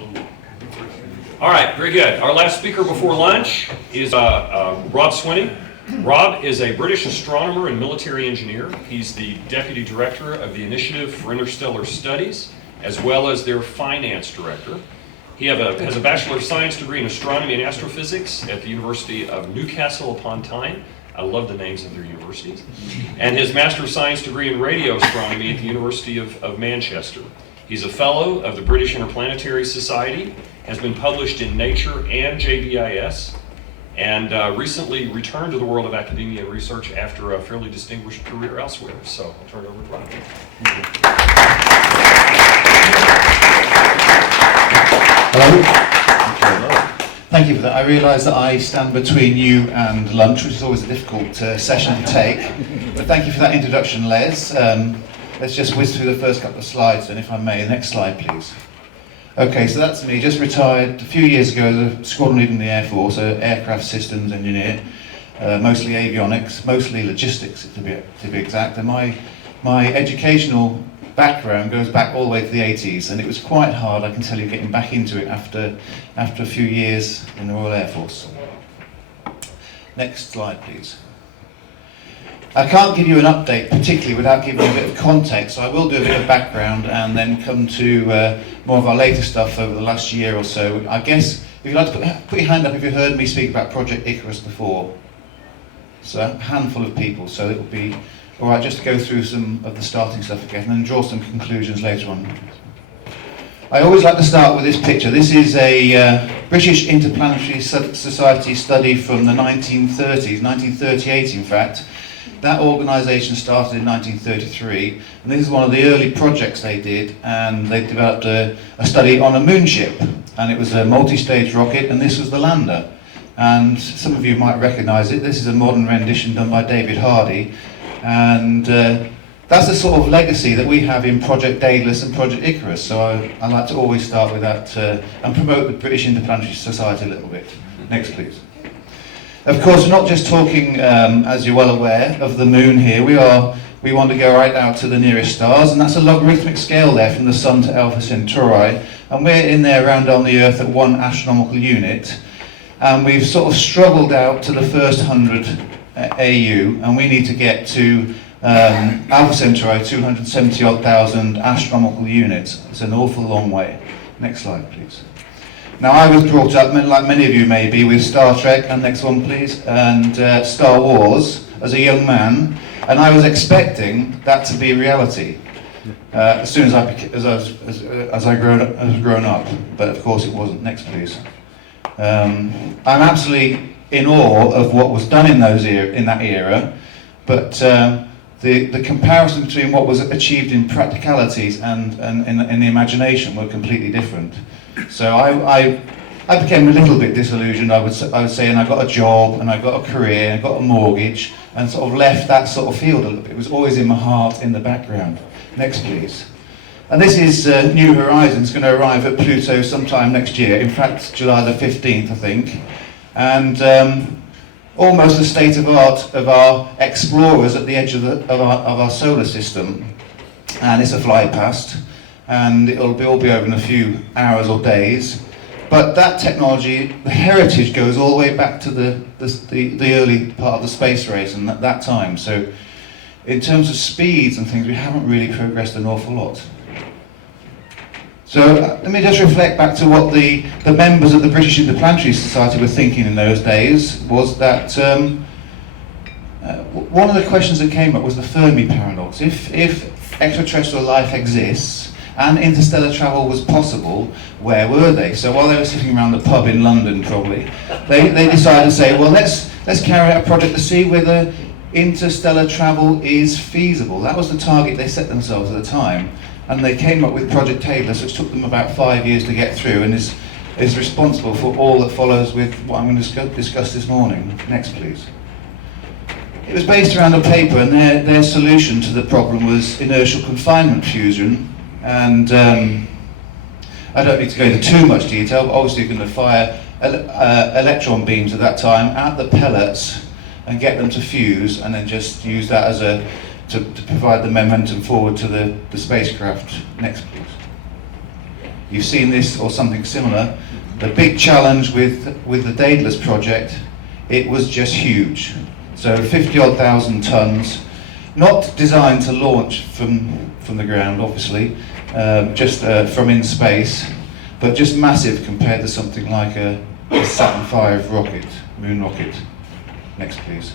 All right, very good. Our last speaker before lunch is Rob Swinney. Rob is a British astronomer and military engineer. He's the Deputy Director of the Initiative for Interstellar Studies, as well as their Finance Director. He has a Bachelor of Science degree in Astronomy and Astrophysics at the University of Newcastle upon Tyne. I love the names of their universities. And his Master of Science degree in Radio Astronomy at the University of Manchester. He's a Fellow of the British Interplanetary Society, has been published in Nature and JBIS, and recently returned to the world of academia and research after a fairly distinguished career elsewhere. So I'll turn it over to Rob. Hello. Thank you for that. I realise that I stand between you and lunch, which is always a difficult session to take. But thank you for that introduction, Les. Let's just whiz through the first couple of slides, and if I may, the next slide, please. Okay, so that's me. Just retired a few years ago as a squadron leader in the Air Force, an aircraft systems engineer, mostly avionics, mostly logistics, to be exact. And my educational background goes back all the way to the 80s, and it was quite hard, I can tell you, getting back into it after a few years in the Royal Air Force. Next slide, please. I can't give you an update particularly without giving you a bit of context, so I will do a bit of background and then come to more of our latest stuff over the last year or so. I guess, if you'd like to put your hand up if you've heard me speak about Project Icarus before. So a handful of people, so it will be alright just to go through some of the starting stuff again and then draw some conclusions later on. I always like to start with this picture. This is a British Interplanetary Society study from the 1930s, 1938 in fact. That organisation started in 1933, and this is one of the early projects they did, and they developed a study on a moonship, and it was a multi-stage rocket, and this was the lander. And some of you might recognise it. This is a modern rendition done by David Hardy, and that's the sort of legacy that we have in Project Daedalus and Project Icarus, so I like to always start with that and promote the British Interplanetary Society a little bit. Next, please. Of course, we're not just talking, as you're well aware, of the moon here. We want to go right out to the nearest stars, and that's a logarithmic scale there from the Sun to Alpha Centauri, and we're in there around on the Earth at 1 astronomical unit, and we've sort of struggled out to the first 100 AU, and we need to get to Alpha Centauri, 270,000 astronomical units. It's an awful long way. Next slide, please. Now, I was brought up, like many of you may be, with Star Trek, and next one please, and Star Wars as a young man, and I was expecting that to be reality as soon as I grown up, but of course it wasn't. Next please. I'm absolutely in awe of what was done in that era, but the comparison between what was achieved in practicalities and in the imagination were completely different. So I became a little bit disillusioned, I would say, and I got a job, and I got a career, and I got a mortgage, and sort of left that sort of field a little bit. It was always in my heart, in the background. Next, please. And this is New Horizons, going to arrive at Pluto sometime next year, in fact, July the 15th, I think. And almost the state of art of our explorers at the edge of our solar system. And it's a fly past, and it'll all be over in a few hours or days. But that technology, the heritage goes all the way back to the early part of the space race and that time. So in terms of speeds and things, we haven't really progressed an awful lot. So let me just reflect back to what the members of the British Interplanetary Society were thinking in those days, was that one of the questions that came up was the Fermi paradox. If extraterrestrial life exists and interstellar travel was possible, where were they? So while they were sitting around the pub in London probably, they decided to say, well, let's carry out a project to see whether interstellar travel is feasible. That was the target they set themselves at the time. And they came up with Project Daedalus, which took them about 5 years to get through, and is responsible for all that follows with what I'm going to discuss this morning. Next, please. It was based around a paper, and their solution to the problem was inertial confinement fusion. And I don't need to go into too much detail, but obviously you're going to fire electron beams at that time at the pellets and get them to fuse, and then just use that as to provide the momentum forward to the spacecraft. Next, please. You've seen this or something similar. The big challenge with the Daedalus project, it was just huge. So 50-odd thousand tons, not designed to launch from the ground, obviously, just from in space, but just massive compared to something like a Saturn V rocket, moon rocket. Next, please.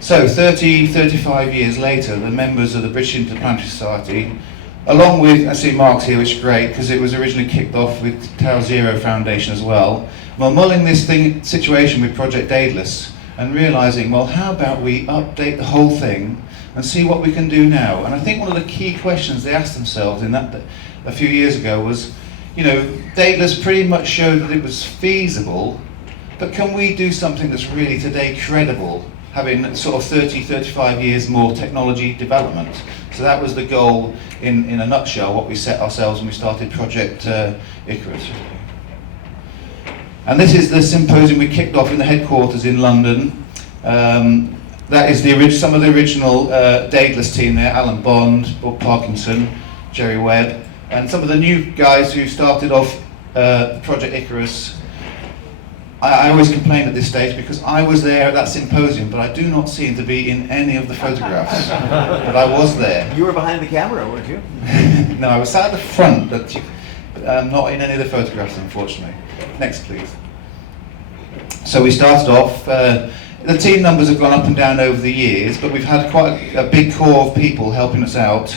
So 35 years later, the members of the British Interplanetary Society, along with, I see Mark's here, which is great, because it was originally kicked off with Tau Zero Foundation as well, were mulling this situation with Project Daedalus and realising, well, how about we update the whole thing and see what we can do now? And I think one of the key questions they asked themselves in that a few years ago was, you know, Daedalus pretty much showed that it was feasible, but can we do something that's really today credible, having sort of 35 years more technology development? So that was the goal in a nutshell, what we set ourselves when we started Project Icarus. And this is the symposium we kicked off in the headquarters in London. That is some of the original Daedalus team there, Alan Bond, Bob Parkinson, Jerry Webb, and some of the new guys who started off Project Icarus. I always complain at this stage because I was there at that symposium, but I do not seem to be in any of the photographs. But I was there. You were behind the camera, weren't you? No, I was sat at the front, but not in any of the photographs, unfortunately. Next, please. So we started off. The team numbers have gone up and down over the years, but we've had quite a big core of people helping us out.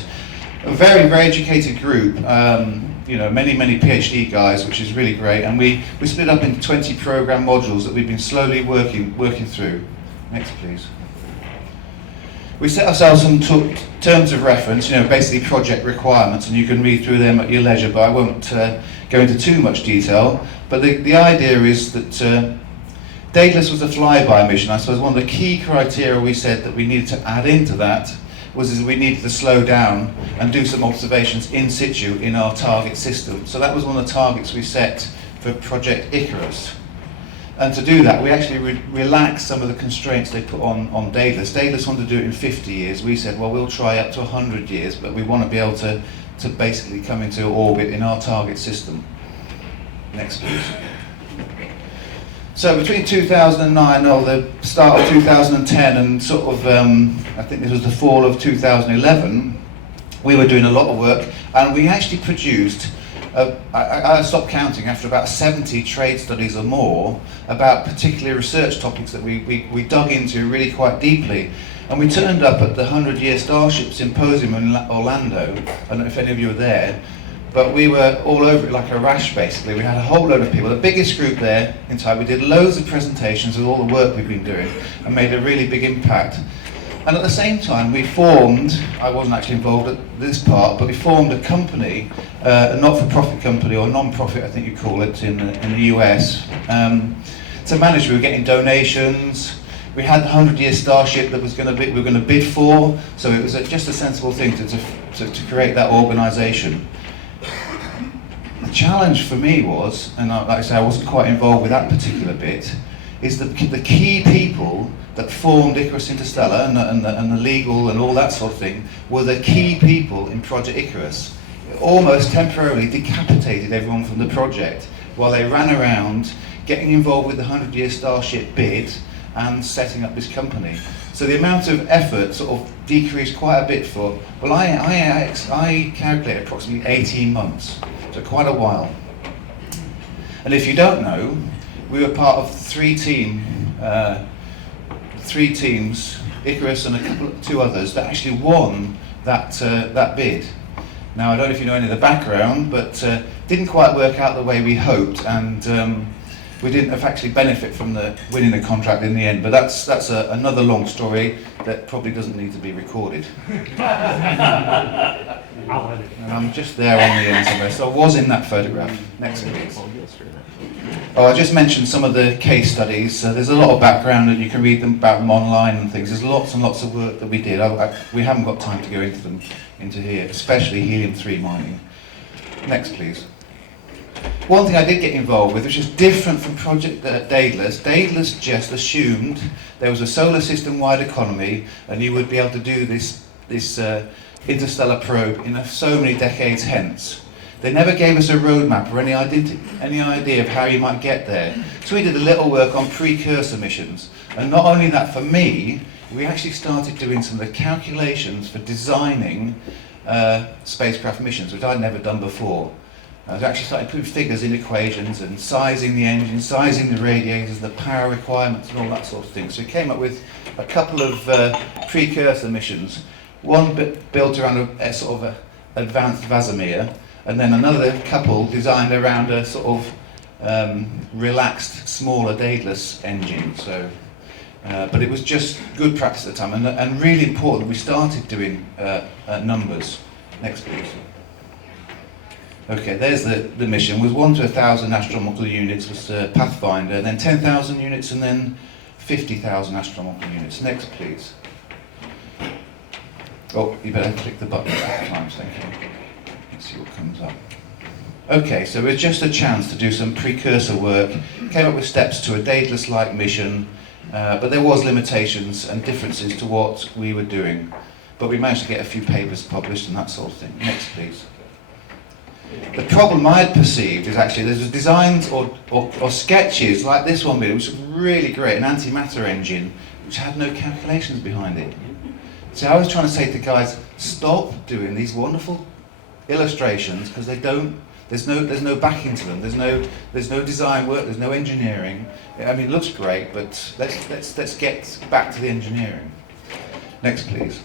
A very, very educated group. You know, many PhD guys, which is really great. And we split up into 20 program modules that we've been slowly working through. Next, please. We set ourselves some terms of reference, you know, basically project requirements, and you can read through them at your leisure, but I won't go into too much detail. But the idea is that Daedalus was a flyby mission. I suppose one of the key criteria we said that we needed to add into that was we needed to slow down and do some observations in situ in our target system. So that was one of the targets we set for Project Icarus. And to do that, we actually relaxed some of the constraints they put on Daedalus. Daedalus wanted to do it in 50 years. We said, well, we'll try up to 100 years, but we want to be able to basically come into orbit in our target system. Next, please. So between 2009, or the start of 2010, and sort of, I think this was the fall of 2011, we were doing a lot of work, and we actually produced, I stopped counting after about 70 trade studies or more about particular research topics that we dug into really quite deeply. And we turned up at the 100-Year Starship Symposium in Orlando. I don't know if any of you were there. But we were all over it like a rash, basically. We had a whole load of people, the biggest group there in time. We did loads of presentations of all the work we've been doing and made a really big impact. And at the same time, we formed, I wasn't actually involved at this part, but we formed a company, a not-for-profit company, or non-profit, I think you call it, in the US, to manage. We were getting donations. We had the 100-Year Starship that we were going to bid for, so it was just a sensible thing to create that organisation. The challenge for me was, and like I say, I wasn't quite involved with that particular bit, is that the key people that formed Icarus Interstellar and the legal and all that sort of thing were the key people in Project Icarus. It almost temporarily decapitated everyone from the project while they ran around getting involved with the 100-Year Starship bid and setting up this company. So the amount of effort sort of decreased quite a bit for, well, I calculated approximately 18 months, so quite a while. And if you don't know, we were part of three teams, Icarus and two others, that actually won that bid. Now, I don't know if you know any of the background, but didn't quite work out the way we hoped, and we didn't actually benefit from winning the contract in the end. But that's another long story that probably doesn't need to be recorded. And I'm just there on the end somewhere, so I was in that photograph. Next, please. Oh, I just mentioned some of the case studies. There's a lot of background, and you can read about them online and things. There's lots and lots of work that we did. We haven't got time to go into here, especially helium-3 mining. Next, please. One thing I did get involved with, which is different from Project Daedalus. Daedalus just assumed there was a solar system-wide economy, and you would be able to do this interstellar probe in so many decades hence. They never gave us a roadmap or any idea of how you might get there. So we did a little work on precursor missions. And not only that, for me, we actually started doing some of the calculations for designing spacecraft missions, which I'd never done before. I was actually starting to put figures in equations and sizing the engine, sizing the radiators, the power requirements and all that sort of thing. So we came up with a couple of precursor missions. One built around a sort of advanced Vasimir, and then another couple designed around a sort of relaxed, smaller, Daedalus engine. So, but it was just good practice at the time, and really important. We started doing numbers. Next, please. Okay, there's the mission. Was 1 to 1,000 astronomical units was Pathfinder, then 10,000 units, and then 50,000 astronomical units. Next, please. Oh, you better click the button a couple times, thank you. Let's see what comes up. Okay, so it's just a chance to do some precursor work. Came up with steps to a Daedalus-like mission, but there was limitations and differences to what we were doing. But we managed to get a few papers published and that sort of thing. Next, please. The problem I had perceived is actually there's designs or sketches like this one, which was really great, an antimatter engine, which had no calculations behind it. So I was trying to say to guys, stop doing these wonderful illustrations because there's no backing to them. There's no design work. There's no engineering. I mean, it looks great, but let's get back to the engineering. Next, please.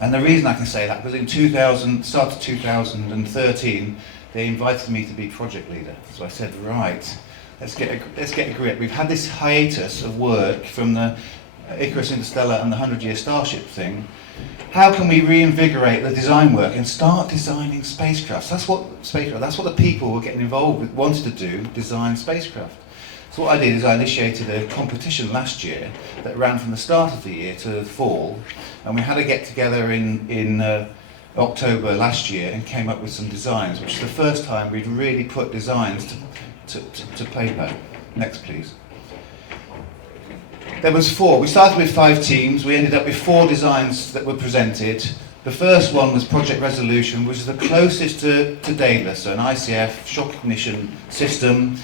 And the reason I can say that because in start of 2013, they invited me to be project leader. So I said, right, let's get a grip. We've had this hiatus of work from the Icarus, Interstellar, and the 100-year Starship thing. How can we reinvigorate the design work and start designing spacecrafts? That's what the people who were getting involved with wanted to do, design spacecraft. So what I did is I initiated a competition last year that ran from the start of the year to the fall, and we had a get together in October last year and came up with some designs, which is the first time we'd really put designs to paper. Next, please. There was 4. We started with 5 teams. We ended up with 4 designs that were presented. The first one was Project Resolution, which is the closest to Daedalus, so an ICF shock ignition system,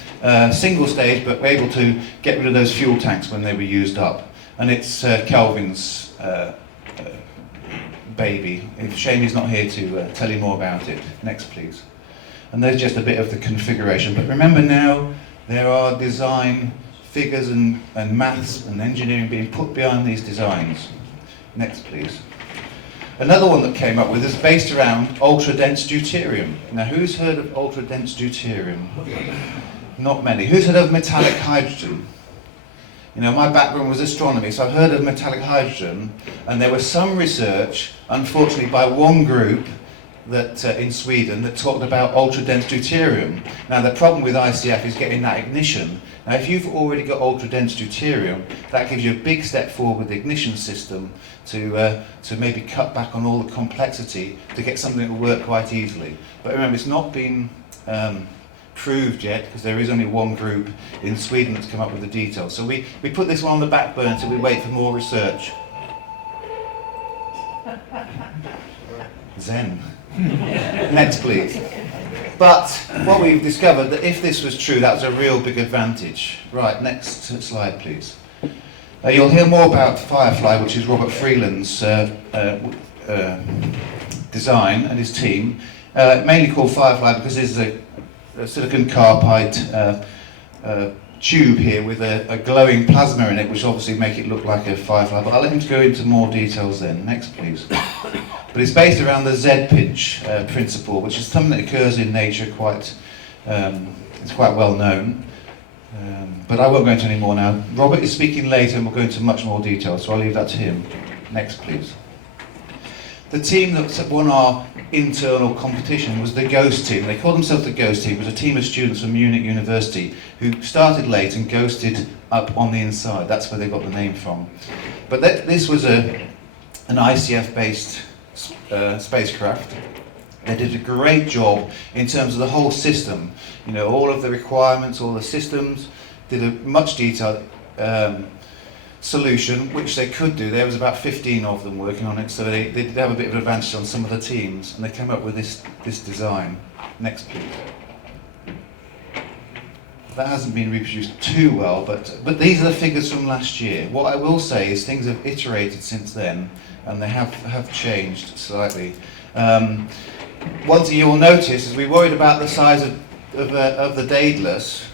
single stage, but we're able to get rid of those fuel tanks when they were used up. And it's Kelvin's baby. Shane is not here to tell you more about it. Next, please. And there's just a bit of the configuration. But remember now, there are design figures and maths and engineering being put behind these designs. Next, please. Another one that came up with is based around ultra-dense deuterium. Now, who's heard of ultra-dense deuterium? Not many. Who's heard of metallic hydrogen? You know, my background was astronomy, so I've heard of metallic hydrogen, and there was some research, unfortunately, by one group that in Sweden that talked about ultra-dense deuterium. Now, the problem with ICF is getting that ignition. Now, if you've already got ultra-dense deuterium, that gives you a big step forward with the ignition system to maybe cut back on all the complexity to get something that will work quite easily. But remember, it's not been proved yet because there is only one group in Sweden that's come up with the details. So we put this one on the back burner until we wait for more research. Zen. Next, please. But what we've discovered, that if this was true, that was a real big advantage. Right, next slide, please. You'll hear more about Firefly, which is Robert Freeland's design and his team. Mainly called Firefly because there's a silicon carbide tube here with a glowing plasma in it, which obviously make it look like a firefly. But I'll let him go into more details then. Next, please. But it's based around the Z-pinch principle, which is something that occurs in nature it's quite well known. But I won't go into any more now. Robert is speaking later and we'll go into much more detail, so I'll leave that to him. Next, please. The team that won our internal competition was the GHOST team. They called themselves the GHOST team. It was a team of students from Munich University who started late and ghosted up on the inside. That's where they got the name from. But this was an ICF-based spacecraft. They did a great job in terms of the whole system. You know, all of the requirements, all the systems, did a much detailed solution, which they could do. There was about 15 of them working on it, so they did have a bit of an advantage on some of the teams, and they came up with this design. Next, please. That hasn't been reproduced too well, but these are the figures from last year. What I will say is things have iterated since then, and they have changed slightly. One thing you will notice is we worried about the size of the Daedalus.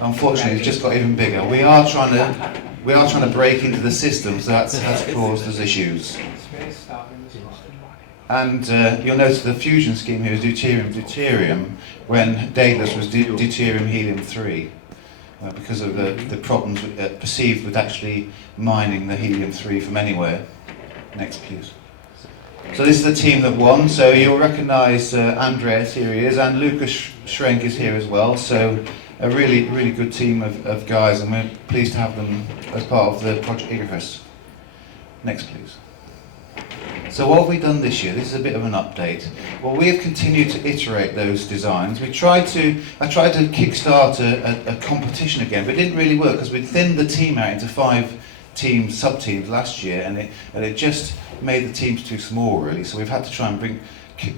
Unfortunately, it's just got even bigger. We are trying to break into the system, so that's caused us issues. And you'll notice the fusion scheme here is deuterium, when Daedalus was deuterium helium-3, because of the problems perceived with actually mining the helium-3 from anywhere. Next, please. So this is the team that won. So you'll recognise Andreas, here he is, and Lucas Schrenk is here as well. So a really, really good team of guys, and we're pleased to have them as part of the Project Icarus. Next, please. So what have we done this year? This is a bit of an update. Well, we have continued to iterate those designs. I tried to kickstart a competition again, but it didn't really work because we'd thinned the team out into 5 sub-teams last year, and it just made the teams too small, really. So we've had to try and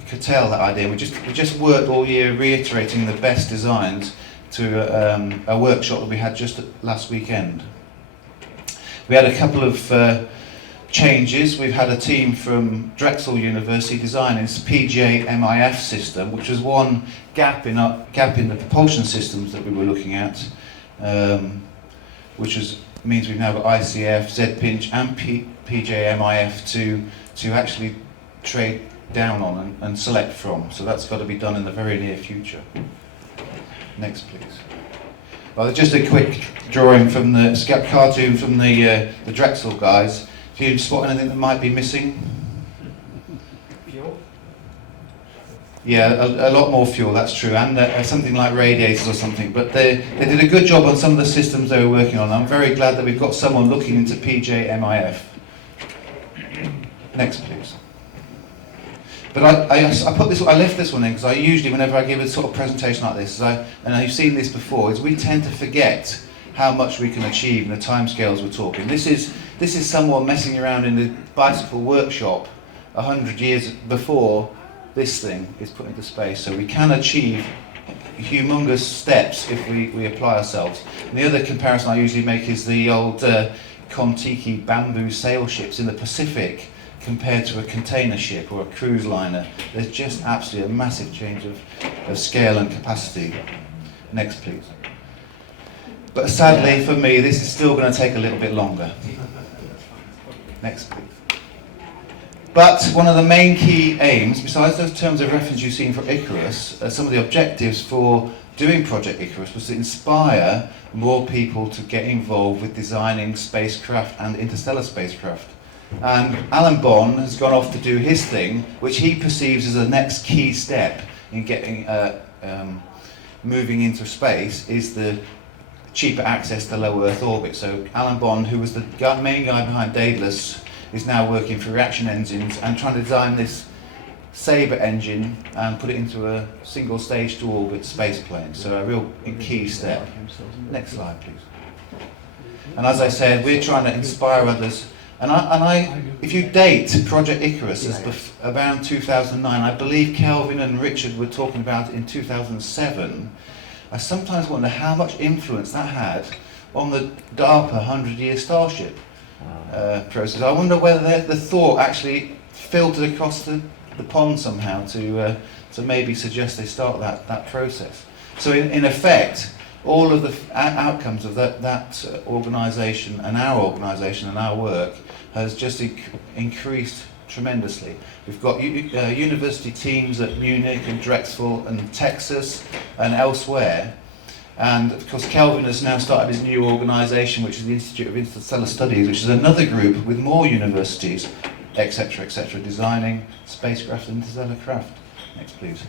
curtail that idea. We just worked all year reiterating the best designs to a workshop that we had just last weekend. We had a couple of changes. We've had a team from Drexel University designing this PJMIF system, which was one gap in the propulsion systems that we were looking at, which means we've now got ICF, Z-pinch and PJMIF to actually trade down on and select from. So that's got to be done in the very near future. Next, please. Well, just a quick drawing from the cartoon from the Drexel guys. Do you spot anything that might be missing? Fuel? Yeah, a lot more fuel, that's true, and something like radiators or something. But they did a good job on some of the systems they were working on. I'm very glad that we've got someone looking into PJMIF. Next, please. But I left this one in because I usually, whenever I give a sort of presentation like this, and you've seen this before, is we tend to forget how much we can achieve and the timescales we're talking. This is someone messing around in the bicycle workshop 100 years before this thing is put into space. So we can achieve humongous steps if we apply ourselves. And the other comparison I usually make is the old Kon-Tiki bamboo sail ships in the Pacific compared to a container ship or a cruise liner. There's just absolutely a massive change of scale and capacity. Next, please. But sadly for me, this is still going to take a little bit longer. Next, please. But one of the main key aims, besides those terms of reference you've seen for Icarus, some of the objectives for doing Project Icarus was to inspire more people to get involved with designing spacecraft and interstellar spacecraft. And Alan Bond has gone off to do his thing, which he perceives as the next key step in getting moving into space, is the cheaper access to low Earth orbit. So Alan Bond, who was the main guy behind Daedalus, is now working for reaction engines and trying to design this Sabre engine and put it into a single stage to orbit space plane. So a real key step. Next slide, please. And as I said, we're trying to inspire others. And if you date Project Icarus as around 2009, I believe Kelvin and Richard were talking about it in 2007. I sometimes wonder how much influence that had on the DARPA 100-year Starship process. I wonder whether the thought actually filtered across the pond somehow to maybe suggest they start that process. So in effect, all of the outcomes of that organisation and our work has just increased tremendously. We've got university teams at Munich and Drexel and Texas and elsewhere. And of course Kelvin has now started his new organisation, which is the Institute of Interstellar Studies, which is another group with more universities, etc., designing spacecraft and interstellar craft. Next, please.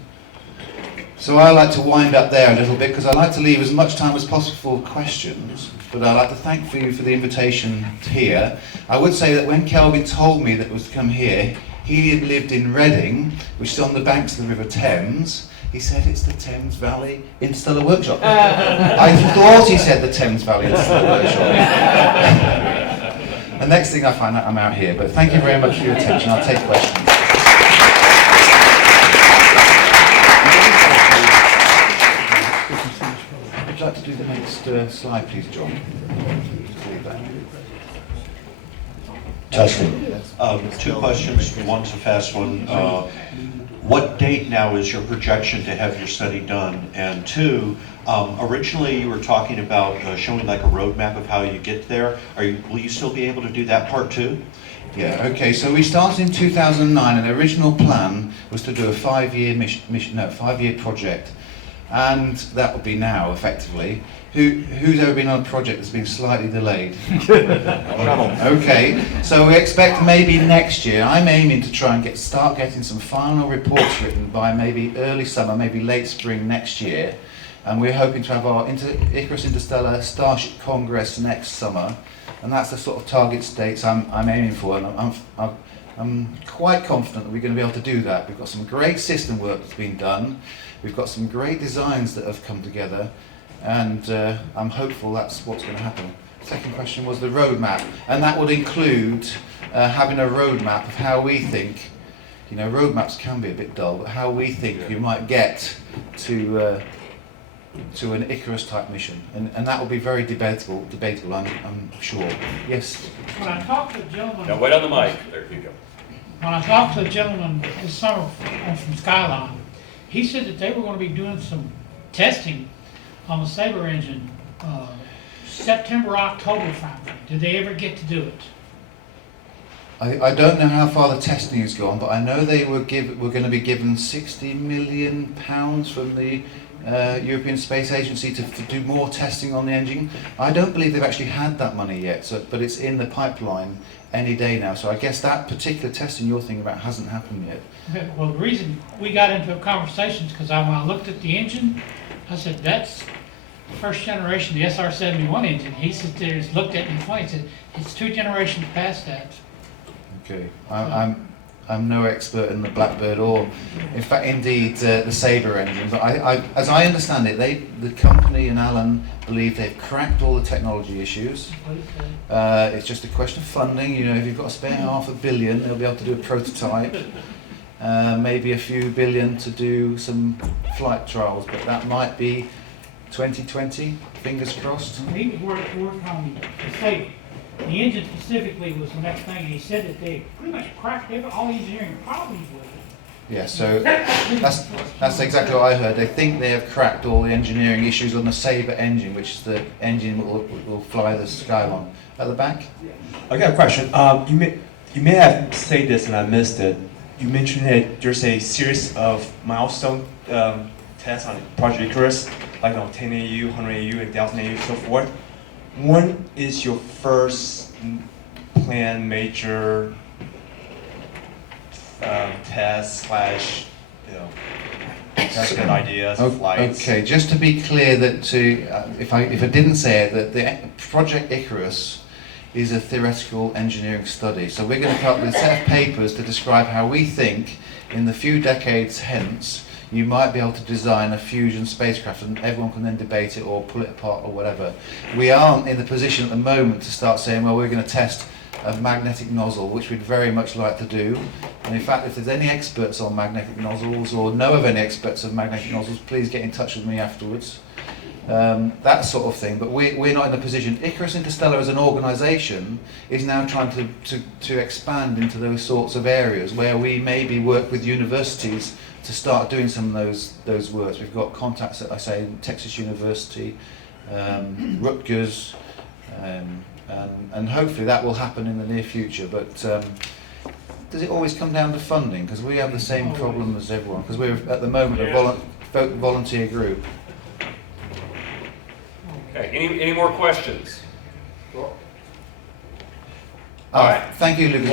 So I like to wind up there a little bit because I like to leave as much time as possible for questions, but I'd like to thank you for the invitation here. I would say that when Kelvin told me that it was to come here, he had lived in Reading, which is on the banks of the River Thames, He said it's the Thames Valley Interstellar Workshop. I thought he said the Thames Valley Interstellar Workshop. The next thing I find out, I'm out here. But thank you very much for your attention. I'll take questions. Would you like to do the next slide, please, John? Testing. Two questions. One's a fast one. What date now is your projection to have your study done? And two, originally you were talking about showing like a roadmap of how you get there. Will you still be able to do that part too? Yeah, okay, so we started in 2009 and the original plan was to do a 5-year five-year project. And that would be now, effectively. Who's ever been on a project that's been slightly delayed? Okay, so we expect maybe next year. I'm aiming to try and start getting some final reports written by maybe early summer, maybe late spring next year. And we're hoping to have our Icarus Interstellar Starship Congress next summer. And that's the sort of target dates I'm aiming for. And I'm quite confident that we're going to be able to do that. We've got some great system work that's been done. We've got some great designs that have come together, and I'm hopeful that's what's going to happen. Second question was the roadmap, and that would include having a roadmap of how we think, roadmaps can be a bit dull, but how we think you might get to an Icarus type mission, and that will be very debatable. I'm sure. Yes. When I talked to a gentleman, Now wait on the mic. There you go. when I talked to a gentleman this summer from Skyline, he said that they were going to be doing some testing on the Sabre engine September, October timeframe. Did they ever get to do it? I don't know how far the testing has gone, but I know they were going to be given £60 million from the European Space Agency to do more testing on the engine. I don't believe they've actually had that money yet, but it's in the pipeline any day now. So I guess that particular testing you're thinking about hasn't happened yet. Okay, well, the reason we got into a conversation is because when I looked at the engine, I said, that's first generation, the SR-71 engine. He sat there and looked at me funny. He said, it's 2 generations past that. Okay, I'm no expert in the Blackbird or, in fact, indeed, the Sabre engine. But as I understand it, the company and Alan believe they've cracked all the technology issues. It's just a question of funding. If you've got to spare $500 million, they'll be able to do a prototype. Maybe a few billion to do some flight trials, but that might be 2020. Fingers crossed. He was working on the Sabre. The engine specifically was the next thing, and he said that they pretty much cracked all the engineering problems with it. Yeah, so that's exactly what I heard. They think they have cracked all the engineering issues on the Sabre engine, which is the engine that will fly the Skylon. At the back? I got a question. You may have said this and I missed it. You mentioned that there's a series of milestone tests on Project Icarus, like 10 AU, 100 AU, and 1000 AU, so forth. When is your first planned major test slash, testing ideas, flights? Okay, just to be clear that if I didn't say it, that the Project Icarus is a theoretical engineering study. So we're going to come up with a set of papers to describe how we think in the few decades hence you might be able to design a fusion spacecraft, and everyone can then debate it or pull it apart or whatever. We aren't in the position at the moment to start saying, well, we're going to test a magnetic nozzle, which we'd very much like to do. And in fact, if there's any experts on magnetic nozzles or know of any experts of magnetic nozzles, please get in touch with me afterwards. That sort of thing, but we're not in a position. Icarus Interstellar as an organisation is now trying to expand into those sorts of areas where we maybe work with universities to start doing some of those works. We've got contacts at, Texas University, Rutgers, and hopefully that will happen in the near future. But does it always come down to funding? Because we have the same problem as everyone, because we're at the moment a volunteer group. Okay, any more questions? All right, thank you, Lucas.